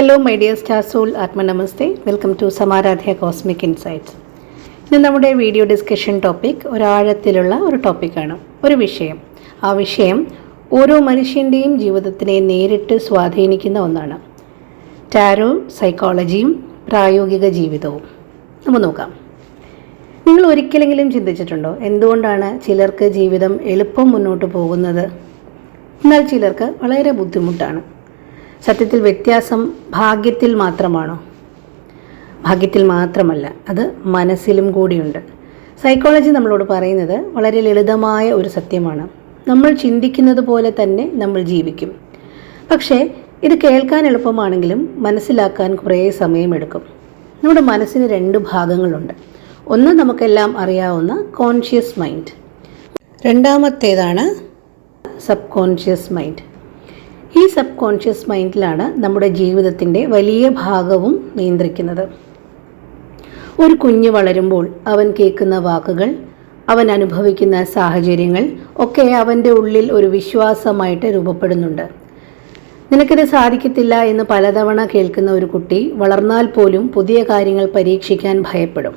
Hello my dear star soul, ആത്മനമസ്തേ. Welcome to Samaradhya cosmic insights. ഇന്ന് നമ്മുടെ വീഡിയോ ഡിസ്കഷൻ ടോപ്പിക് ഒരാഴത്തിലുള്ള ഒരു ടോപ്പിക്കാണ്, ഒരു വിഷയം. ആ വിഷയം ഓരോ മനുഷ്യൻ്റെയും ജീവിതത്തിനെ നേരിട്ട് സ്വാധീനിക്കുന്ന ഒന്നാണ്. ടാരോ, സൈക്കോളജിയും പ്രായോഗിക ജീവിതവും. നമുക്ക് നോക്കാം. നിങ്ങൾ ഒരിക്കലെങ്കിലും ചിന്തിച്ചിട്ടുണ്ടോ എന്തുകൊണ്ടാണ് ചിലർക്ക് ജീവിതം എളുപ്പം മുന്നോട്ട് പോകുന്നത്, എന്നാൽ ചിലർക്ക് വളരെ ബുദ്ധിമുട്ടാണ്? സത്യത്തിൽ വ്യത്യാസം ഭാഗ്യത്തിൽ മാത്രമാണോ? ഭാഗ്യത്തിൽ മാത്രമല്ല, അത് മനസ്സിലും കൂടിയുണ്ട്. സൈക്കോളജി നമ്മളോട് പറയുന്നത് വളരെ ലളിതമായ ഒരു സത്യമാണ്. നമ്മൾ ചിന്തിക്കുന്നത് പോലെ തന്നെ നമ്മൾ ജീവിക്കും. പക്ഷേ ഇത് കേൾക്കാൻ എളുപ്പമാണെങ്കിലും മനസ്സിലാക്കാൻ കുറേ സമയമെടുക്കും. നമ്മുടെ മനസ്സിന് രണ്ട് ഭാഗങ്ങളുണ്ട്. ഒന്ന് നമുക്കെല്ലാം അറിയാവുന്ന കോൺഷ്യസ് മൈൻഡ്, രണ്ടാമത്തേതാണ് സബ് കോൺഷ്യസ് മൈൻഡ്. ഈ സബ് കോൺഷ്യസ് മൈൻഡിലാണ് നമ്മുടെ ജീവിതത്തിൻ്റെ വലിയ ഭാഗവും നിയന്ത്രിക്കുന്നത്. ഒരു കുഞ്ഞ് വളരുമ്പോൾ അവൻ കേൾക്കുന്ന വാക്കുകൾ, അവൻ അനുഭവിക്കുന്ന സാഹചര്യങ്ങൾ ഒക്കെ അവൻ്റെ ഉള്ളിൽ ഒരു വിശ്വാസമായിട്ട് രൂപപ്പെടുന്നുണ്ട്. നിനക്കിത് സാധിക്കത്തില്ല എന്ന് പലതവണ കേൾക്കുന്ന ഒരു കുട്ടി വളർന്നാൽ പോലും പുതിയ കാര്യങ്ങൾ പരീക്ഷിക്കാൻ ഭയപ്പെടും.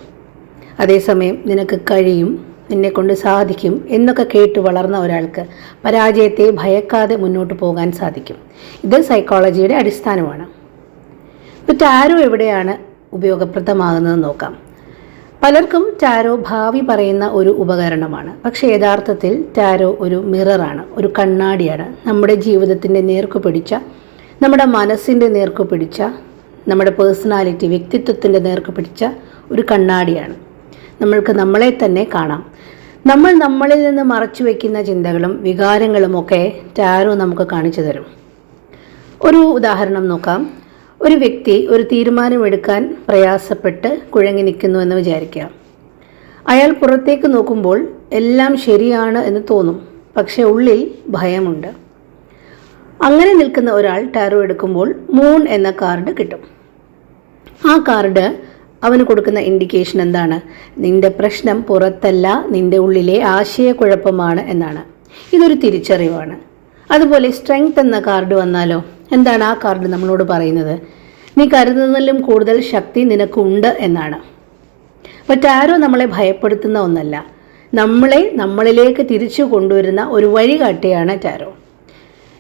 അതേസമയം നിനക്ക് കഴിയും, നിന്നെക്കൊണ്ട് സാധിക്കും എന്നൊക്കെ കേട്ട് വളർന്ന ഒരാൾക്ക് പരാജയത്തെ ഭയക്കാതെ മുന്നോട്ട് പോകാൻ സാധിക്കും. ഇത് സൈക്കോളജിയുടെ അടിസ്ഥാനമാണ്. ഇപ്പോൾ ടാരോ എവിടെയാണ് ഉപയോഗപ്രദമാകുന്നതെന്ന് നോക്കാം. പലർക്കും ടാരോ ഭാവി പറയുന്ന ഒരു ഉപകരണമാണ്. പക്ഷേ യഥാർത്ഥത്തിൽ ടാരോ ഒരു മിററാണ്, ഒരു കണ്ണാടിയാണ്. നമ്മുടെ ജീവിതത്തിൻ്റെ നേർക്കു പിടിച്ച, നമ്മുടെ മനസ്സിൻ്റെ നേർക്കു പിടിച്ച, നമ്മുടെ പേഴ്സണാലിറ്റി, വ്യക്തിത്വത്തിൻ്റെ നേർക്കു പിടിച്ച ഒരു കണ്ണാടിയാണ്. നമ്മൾക്ക് നമ്മളെ തന്നെ കാണാം. നമ്മൾ നമ്മളിൽ നിന്ന് മറച്ചു വയ്ക്കുന്ന ചിന്തകളും വികാരങ്ങളും ഒക്കെ ടാരോ നമുക്ക് കാണിച്ചു തരും. ഒരു ഉദാഹരണം നോക്കാം. ഒരു വ്യക്തി ഒരു തീരുമാനമെടുക്കാൻ പ്രയാസപ്പെട്ട് കുഴങ്ങി നിൽക്കുന്നു എന്ന് വിചാരിക്കുക. അയാൾ പുറത്തേക്ക് നോക്കുമ്പോൾ എല്ലാം ശരിയാണ് എന്ന് തോന്നും, പക്ഷെ ഉള്ളിൽ ഭയമുണ്ട്. അങ്ങനെ നിൽക്കുന്ന ഒരാൾ ടാരോ എടുക്കുമ്പോൾ മൂൺ എന്ന കാർഡ് കിട്ടും. ആ കാർഡ് അവന് കൊടുക്കുന്ന ഇൻഡിക്കേഷൻ എന്താണ്? നിന്റെ പ്രശ്നം പുറത്തല്ല, നിന്റെ ഉള്ളിലെ ആശയക്കുഴപ്പമാണ് എന്നാണ്. ഇതൊരു തിരിച്ചറിവാണ്. അതുപോലെ സ്ട്രെങ്ത് എന്ന കാർഡ് വന്നാലോ, എന്താണ് ആ കാർഡ് നമ്മളോട് പറയുന്നത്? നീ കരുതുന്നതിലും കൂടുതൽ ശക്തി നിനക്കുണ്ട് എന്നാണ്. അപ്പോൾ ടാരോ നമ്മളെ ഭയപ്പെടുത്തുന്ന ഒന്നല്ല, നമ്മളെ നമ്മളിലേക്ക് തിരിച്ചു കൊണ്ടുവരുന്ന ഒരു വഴികാട്ടിയാണ് ടാരോ.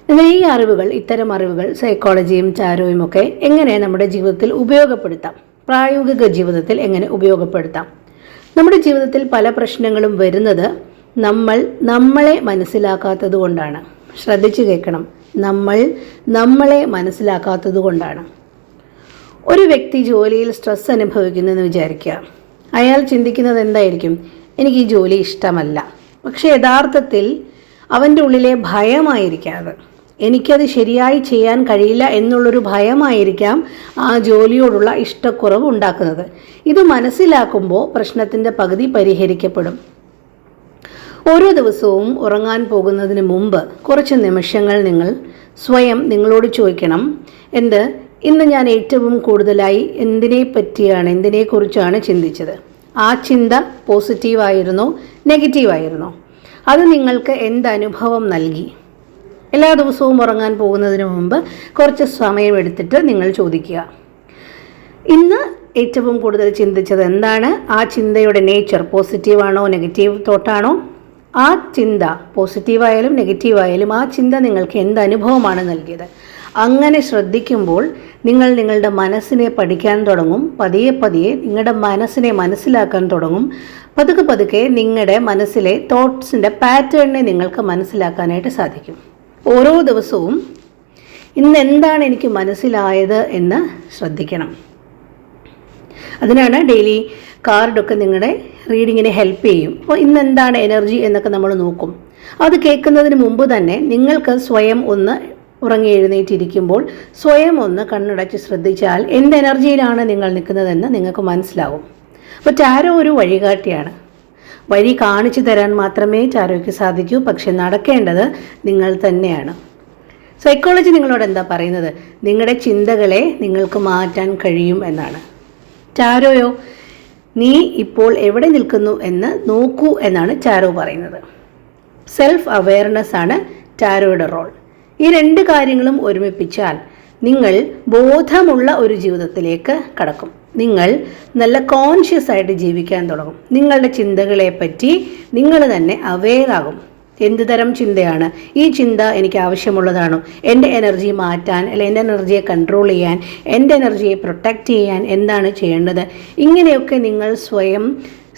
എന്നാൽ ഈ അറിവുകൾ, ഇത്തരം അറിവുകൾ സൈക്കോളജിയും ടാരോയും ഒക്കെ എങ്ങനെ നമ്മുടെ ജീവിതത്തിൽ ഉപയോഗപ്പെടുത്താം, പ്രായോഗിക ജീവിതത്തിൽ എങ്ങനെ ഉപയോഗപ്പെടുത്താം? നമ്മുടെ ജീവിതത്തിൽ പല പ്രശ്നങ്ങളും വരുന്നത് നമ്മൾ നമ്മളെ മനസ്സിലാക്കാത്തത് കൊണ്ടാണ്. ശ്രദ്ധിച്ചു കേൾക്കണം, നമ്മൾ നമ്മളെ മനസ്സിലാക്കാത്തത് കൊണ്ടാണ്. ഒരു വ്യക്തി ജോലിയിൽ സ്ട്രെസ് അനുഭവിക്കുന്നെന്ന് വിചാരിക്കുക. അയാൾ ചിന്തിക്കുന്നത് എന്തായിരിക്കും? എനിക്ക് ഈ ജോലി ഇഷ്ടമല്ല. പക്ഷേ യഥാർത്ഥത്തിൽ അവൻ്റെ ഉള്ളിലെ ഭയമായിരിക്കാതെ, എനിക്കത് ശരിയായി ചെയ്യാൻ കഴിയില്ല എന്നുള്ളൊരു ഭയമായിരിക്കാം ആ ജോലിയോടുള്ള ഇഷ്ടക്കുറവ് ഉണ്ടാക്കുന്നത്. ഇത് മനസ്സിലാക്കുമ്പോൾ പ്രശ്നത്തിൻ്റെ പകുതി പരിഹരിക്കപ്പെടും. ഓരോ ദിവസവും ഉറങ്ങാൻ പോകുന്നതിന് മുമ്പ് കുറച്ച് നിമിഷങ്ങൾ നിങ്ങൾ സ്വയം നിങ്ങളോട് ചോദിക്കണം, ഇന്ന് ഞാൻ ഏറ്റവും കൂടുതലായി എന്തിനെക്കുറിച്ചാണ് ചിന്തിച്ചത്? ആ ചിന്ത പോസിറ്റീവായിരുന്നോ നെഗറ്റീവായിരുന്നോ? അത് നിങ്ങൾക്ക് എന്തനുഭവം നൽകി? എല്ലാ ദിവസവും ഉറങ്ങാൻ പോകുന്നതിന് മുമ്പ് കുറച്ച് സമയമെടുത്തിട്ട് നിങ്ങൾ ചോദിക്കുക, ഇന്ന് ഏറ്റവും കൂടുതൽ ചിന്തിച്ചത് എന്താണ്? ആ ചിന്തയുടെ നേച്ചർ പോസിറ്റീവാണോ നെഗറ്റീവ് തോട്ടാണോ? ആ ചിന്ത പോസിറ്റീവായാലും നെഗറ്റീവായാലും ആ ചിന്ത നിങ്ങൾക്ക് എന്തനുഭവമാണ് നൽകിയത്? അങ്ങനെ ശ്രദ്ധിക്കുമ്പോൾ നിങ്ങൾ നിങ്ങളുടെ മനസ്സിനെ പഠിക്കാൻ തുടങ്ങും. പതിയെ പതിയെ നിങ്ങളുടെ മനസ്സിനെ മനസ്സിലാക്കാൻ തുടങ്ങും. പതുക്കെ പതുക്കെ നിങ്ങളുടെ മനസ്സിലെ തോട്ട്സിൻ്റെ പാറ്റേണിനെ നിങ്ങൾക്ക് മനസ്സിലാക്കാനായിട്ട് സാധിക്കും. ഓരോ ദിവസവും ഇന്ന് എന്താണ് എനിക്ക് മനസ്സിലായത് എന്ന് ശ്രദ്ധിക്കണം. അതിനാണ് ഡെയിലി കാർഡൊക്കെ നിങ്ങളുടെ റീഡിങ്ങിനെ ഹെൽപ്പ് ചെയ്യും. അപ്പോൾ ഇന്ന് എന്താണ് എനർജി എന്നൊക്കെ നമ്മൾ നോക്കും. അത് കേൾക്കുന്നതിന് മുമ്പ് തന്നെ നിങ്ങൾക്ക് സ്വയം ഒന്ന് ഉറങ്ങി എഴുന്നേറ്റിരിക്കുമ്പോൾ സ്വയം ഒന്ന് കണ്ണടച്ച് ശ്രദ്ധിച്ചാൽ എന്ത് എനർജിയിലാണ് നിങ്ങൾ നിൽക്കുന്നതെന്ന് നിങ്ങൾക്ക് മനസ്സിലാവും. അപ്പോൾ ടാരോ ഒരു വഴികാട്ടിയാണ്. വഴി കാണിച്ചു തരാൻ മാത്രമേ ടാരോയ്ക്ക് സാധിക്കൂ, പക്ഷെ നടക്കേണ്ടത് നിങ്ങൾ തന്നെയാണ്. സൈക്കോളജി നിങ്ങളോട് എന്താ പറയുന്നത്? നിങ്ങളുടെ ചിന്തകളെ നിങ്ങൾക്ക് മാറ്റാൻ കഴിയും എന്നാണ്. ടാരോയോ, നീ ഇപ്പോൾ എവിടെ നിൽക്കുന്നു എന്ന് നോക്കൂ എന്നാണ് ടാരോ പറയുന്നത്. സെൽഫ് അവെയർനെസ് ആണ് ടാരോയുടെ റോൾ. ഈ രണ്ട് കാര്യങ്ങളും ഒരുമിപ്പിച്ചാൽ നിങ്ങൾ ബോധമുള്ള ഒരു ജീവിതത്തിലേക്ക് കടക്കും. നിങ്ങൾ നല്ല കോൺഷ്യസ് ആയിട്ട് ജീവിക്കാൻ തുടങ്ങും. നിങ്ങളുടെ ചിന്തകളെപ്പറ്റി നിങ്ങൾ തന്നെ അവെയറാകും. എന്ത് തരം ചിന്തയാണ് ഈ ചിന്ത, എനിക്ക് ആവശ്യമുള്ളതാണോ, എൻ്റെ എനർജി മാറ്റാൻ അല്ലെ എൻ്റെ എനർജിയെ കൺട്രോൾ ചെയ്യാൻ, എൻ്റെ എനർജിയെ പ്രൊട്ടക്റ്റ് ചെയ്യാൻ എന്താണ് ചെയ്യേണ്ടത്, ഇങ്ങനെയൊക്കെ നിങ്ങൾ സ്വയം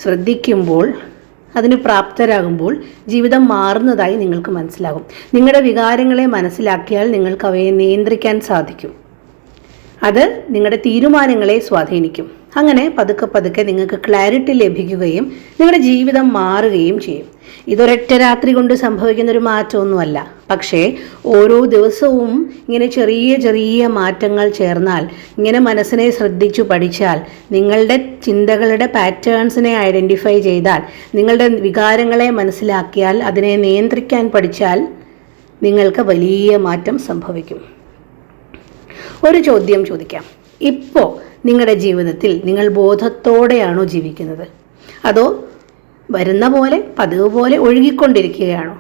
ശ്രദ്ധിക്കുമ്പോൾ, അതിന് പ്രാപ്തരാകുമ്പോൾ ജീവിതം മാറുന്നതായി നിങ്ങൾക്ക് മനസ്സിലാകും. നിങ്ങളുടെ വികാരങ്ങളെ മനസ്സിലാക്കിയാൽ നിങ്ങൾക്ക് അവയെ നിയന്ത്രിക്കാൻ സാധിക്കും. അത് നിങ്ങളുടെ തീരുമാനങ്ങളെ സ്വാധീനിക്കും. അങ്ങനെ പതുക്കെ പതുക്കെ നിങ്ങൾക്ക് ക്ലാരിറ്റി ലഭിക്കുകയും നിങ്ങളുടെ ജീവിതം മാറുകയും ചെയ്യും. ഇതൊരൊറ്റ രാത്രി കൊണ്ട് സംഭവിക്കുന്ന ഒരു മാറ്റമൊന്നുമല്ല. പക്ഷേ ഓരോ ദിവസവും ഇങ്ങനെ ചെറിയ ചെറിയ മാറ്റങ്ങൾ ചേർന്നാൽ, ഇങ്ങനെ മനസ്സിനെ ശ്രദ്ധിച്ചു പഠിച്ചാൽ, നിങ്ങളുടെ ചിന്തകളുടെ പാറ്റേൺസിനെ ഐഡൻറ്റിഫൈ ചെയ്താൽ, നിങ്ങളുടെ വികാരങ്ങളെ മനസ്സിലാക്കിയാൽ, അതിനെ നിയന്ത്രിക്കാൻ പഠിച്ചാൽ നിങ്ങൾക്ക് വലിയ മാറ്റം സംഭവിക്കും. ഒരു ചോദ്യം ചോദിക്കാം. ഇപ്പോൾ നിങ്ങളുടെ ജീവിതത്തിൽ നിങ്ങൾ ബോധത്തോടെയാണോ ജീവിക്കുന്നത്, അതോ വരുന്ന പോലെ പതിവ് പോലെ ഒഴുകിക്കൊണ്ടിരിക്കുകയാണോ?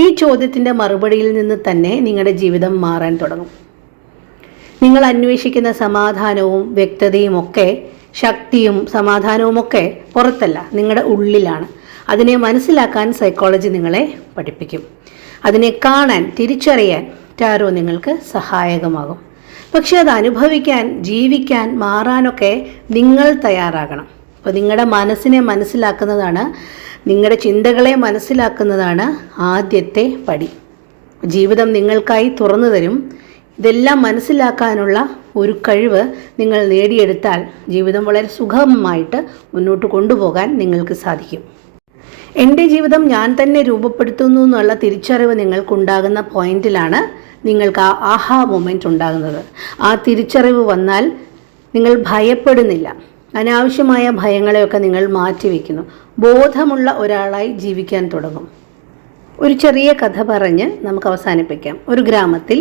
ഈ ചോദ്യത്തിൻ്റെ മറുപടിയിൽ നിന്ന് തന്നെ നിങ്ങളുടെ ജീവിതം മാറാൻ തുടങ്ങും. നിങ്ങൾ അന്വേഷിക്കുന്ന സമാധാനവും വ്യക്തതയും ഒക്കെ, ശക്തിയും സമാധാനവും ഒക്കെ പുറത്തല്ല, നിങ്ങളുടെ ഉള്ളിലാണ്. അതിനെ മനസ്സിലാക്കാൻ സൈക്കോളജി നിങ്ങളെ പഠിപ്പിക്കും. അതിനെ കാണാൻ, തിരിച്ചറിയാൻ ടാരോ നിങ്ങൾക്ക് സഹായകമാകും. പക്ഷെ അത് അനുഭവിക്കാൻ, ജീവിക്കാൻ, മാറാനൊക്കെ നിങ്ങൾ തയ്യാറാകണം. അപ്പോൾ നിങ്ങളുടെ മനസ്സിനെ മനസ്സിലാക്കുന്നതാണ്, നിങ്ങളുടെ ചിന്തകളെ മനസ്സിലാക്കുന്നതാണ് ആദ്യത്തെ പടി. ജീവിതം നിങ്ങൾക്കായി തുറന്നു തരും. ഇതെല്ലാം മനസ്സിലാക്കാനുള്ള ഒരു കഴിവ് നിങ്ങൾ നേടിയെടുത്താൽ ജീവിതം വളരെ സുഗമമായിട്ട് മുന്നോട്ട് കൊണ്ടുപോകാൻ നിങ്ങൾക്ക് സാധിക്കും. എൻ്റെ ജീവിതം ഞാൻ തന്നെ രൂപപ്പെടുത്തുന്നു എന്നുള്ള തിരിച്ചറിവ് നിങ്ങൾക്കുണ്ടാകുന്ന പോയിന്റിലാണ് നിങ്ങൾക്ക് ആ ആഹാ മൊമെൻ്റ് ഉണ്ടാകുന്നത്. ആ തിരിച്ചറിവ് വന്നാൽ നിങ്ങൾ ഭയപ്പെടുന്നില്ല. അനാവശ്യമായ ഭയങ്ങളെയൊക്കെ നിങ്ങൾ മാറ്റിവെക്കുന്നു. ബോധമുള്ള ഒരാളായി ജീവിക്കാൻ തുടങ്ങും. ഒരു ചെറിയ കഥ പറഞ്ഞ് നമുക്ക് അവസാനിപ്പിക്കാം. ഒരു ഗ്രാമത്തിൽ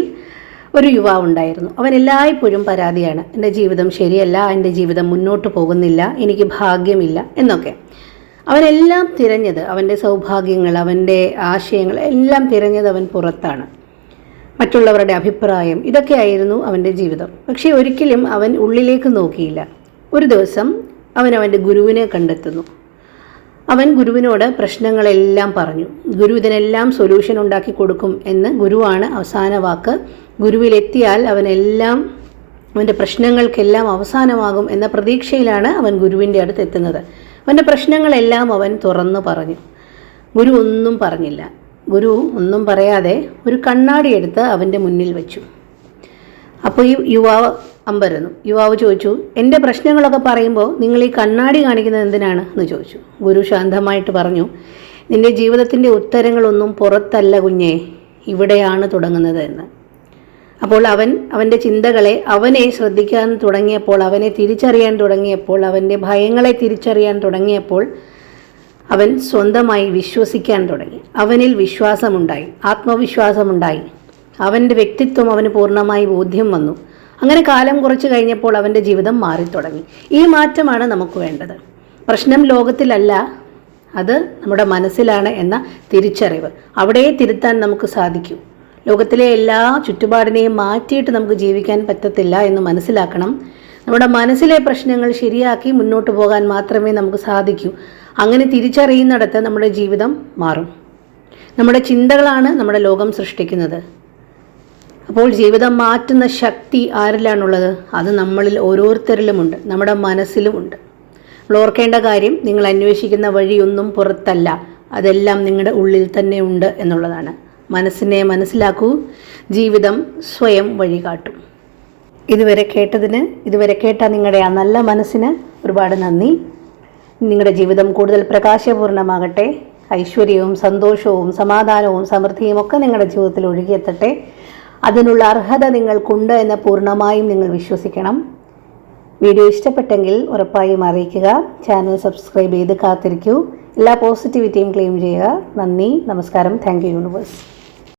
ഒരു യുവാവുണ്ടായിരുന്നു. അവൻ എല്ലായ്പ്പോഴും പരാതിയാണ്, എൻ്റെ ജീവിതം ശരിയല്ല, എൻ്റെ ജീവിതം മുന്നോട്ട് പോകുന്നില്ല, എനിക്ക് ഭാഗ്യമില്ല എന്നൊക്കെ. അവനെല്ലാം തിരഞ്ഞത്, അവൻ്റെ സൗഭാഗ്യങ്ങൾ, അവൻ്റെ ആശയങ്ങൾ എല്ലാം തിരഞ്ഞത് അവൻ പുറത്താണ്. മറ്റുള്ളവരുടെ അഭിപ്രായം, ഇതൊക്കെയായിരുന്നു അവൻ്റെ ജീവിതം. പക്ഷേ ഒരിക്കലും അവൻ ഉള്ളിലേക്ക് നോക്കിയില്ല. ഒരു ദിവസം അവൻ അവൻ്റെ ഗുരുവിനെ കണ്ടെത്തുന്നു. അവൻ ഗുരുവിനോട് പ്രശ്നങ്ങളെല്ലാം പറഞ്ഞു. ഗുരു ഇതിനെല്ലാം സൊല്യൂഷൻ ഉണ്ടാക്കി കൊടുക്കും എന്ന് ഗുരുവാണ് അവസാന വാക്ക്. ഗുരുവിലെത്തിയാൽ അവൻ്റെ പ്രശ്നങ്ങൾക്കെല്ലാം അവസാനമാകും എന്ന പ്രതീക്ഷയിലാണ് അവൻ ഗുരുവിൻ്റെ അടുത്ത് എത്തുന്നത്. അവൻ്റെ പ്രശ്നങ്ങളെല്ലാം അവൻ തുറന്നു പറഞ്ഞു. ഗുരു ഒന്നും പറഞ്ഞില്ല. ഗുരു ഒന്നും പറയാതെ ഒരു കണ്ണാടി എടുത്ത് അവൻ്റെ മുന്നിൽ വെച്ചു. അപ്പോൾ ഈ യുവാവ് അമ്പരന്നു. യുവാവ് ചോദിച്ചു, എൻ്റെ പ്രശ്നങ്ങളൊക്കെ പറയുമ്പോൾ നിങ്ങൾ ഈ കണ്ണാടി കാണിക്കുന്നത് എന്തിനാണ് എന്ന് ചോദിച്ചു. ഗുരു ശാന്തമായിട്ട് പറഞ്ഞു, നിൻ്റെ ജീവിതത്തിൻ്റെ ഉത്തരങ്ങളൊന്നും പുറത്തല്ല കുഞ്ഞേ, ഇവിടെയാണ് തുടങ്ങുന്നത് എന്ന്. അപ്പോൾ അവൻ്റെ ചിന്തകളെ, അവനെ ശ്രദ്ധിക്കാൻ തുടങ്ങിയപ്പോൾ, അവനെ തിരിച്ചറിയാൻ തുടങ്ങിയപ്പോൾ, അവൻ്റെ ഭയങ്ങളെ തിരിച്ചറിയാൻ തുടങ്ങിയപ്പോൾ അവൻ സ്വന്തമായി വിശ്വസിക്കാൻ തുടങ്ങി. അവനിൽ വിശ്വാസമുണ്ടായി, ആത്മവിശ്വാസമുണ്ടായി. അവൻ്റെ വ്യക്തിത്വം അവന് പൂർണ്ണമായി ബോധ്യം വന്നു. അങ്ങനെ കാലം കുറച്ച് കഴിഞ്ഞപ്പോൾ അവൻ്റെ ജീവിതം മാറിത്തുടങ്ങി. ഈ മാറ്റമാണ് നമുക്ക് വേണ്ടത്. പ്രശ്നം ലോകത്തിലല്ല, അത് നമ്മുടെ മനസ്സിലാണ് എന്ന തിരിച്ചറിവ്. അവിടെ തിരുത്താൻ നമുക്ക് സാധിക്കൂ. ലോകത്തിലെ എല്ലാ ചുറ്റുപാടിനെയും മാറ്റിയിട്ട് നമുക്ക് ജീവിക്കാൻ പറ്റത്തില്ല എന്ന് മനസ്സിലാക്കണം. നമ്മുടെ മനസ്സിലെ പ്രശ്നങ്ങൾ ശരിയാക്കി മുന്നോട്ട് പോകാൻ മാത്രമേ നമുക്ക് സാധിക്കൂ. അങ്ങനെ തിരിച്ചറിയുന്നിടത്ത് നമ്മുടെ ജീവിതം മാറും. നമ്മുടെ ചിന്തകളാണ് നമ്മുടെ ലോകം സൃഷ്ടിക്കുന്നത്. അപ്പോൾ ജീവിതം മാറ്റുന്ന ശക്തി ആരിലാണുള്ളത്? അത് നമ്മളിൽ ഓരോരുത്തരിലുമുണ്ട്, നമ്മുടെ മനസ്സിലുമുണ്ട്. ഓർക്കേണ്ട കാര്യം, നിങ്ങൾ അന്വേഷിക്കുന്ന വഴിയൊന്നും പുറത്തല്ല, അതെല്ലാം നിങ്ങളുടെ ഉള്ളിൽ തന്നെ ഉണ്ട് എന്നുള്ളതാണ്. മനസ്സിനെ മനസ്സിലാക്കൂ, ജീവിതം സ്വയം വഴികാട്ടും. ഇതുവരെ കേട്ട നിങ്ങളുടെ ആ നല്ല മനസ്സിന് ഒരുപാട് നന്ദി. നിങ്ങളുടെ ജീവിതം കൂടുതൽ പ്രകാശപൂർണ്ണമാകട്ടെ. ഐശ്വര്യവും സന്തോഷവും സമാധാനവും സമൃദ്ധിയും ഒക്കെ നിങ്ങളുടെ ജീവിതത്തിൽ ഒഴുകിയെത്തട്ടെ. അതിനുള്ള അർഹത നിങ്ങൾക്കുണ്ട് എന്ന് പൂർണ്ണമായും നിങ്ങൾ വിശ്വസിക്കണം. വീഡിയോ ഇഷ്ടപ്പെട്ടെങ്കിൽ ഉറപ്പായും അറിയിക്കുക. ചാനൽ സബ്സ്ക്രൈബ് ചെയ്ത് കാത്തിരിക്കൂ. എല്ലാ പോസിറ്റിവിറ്റിയും ക്ലെയിം ചെയ്യുക. നന്ദി, നമസ്കാരം. Thank you universe.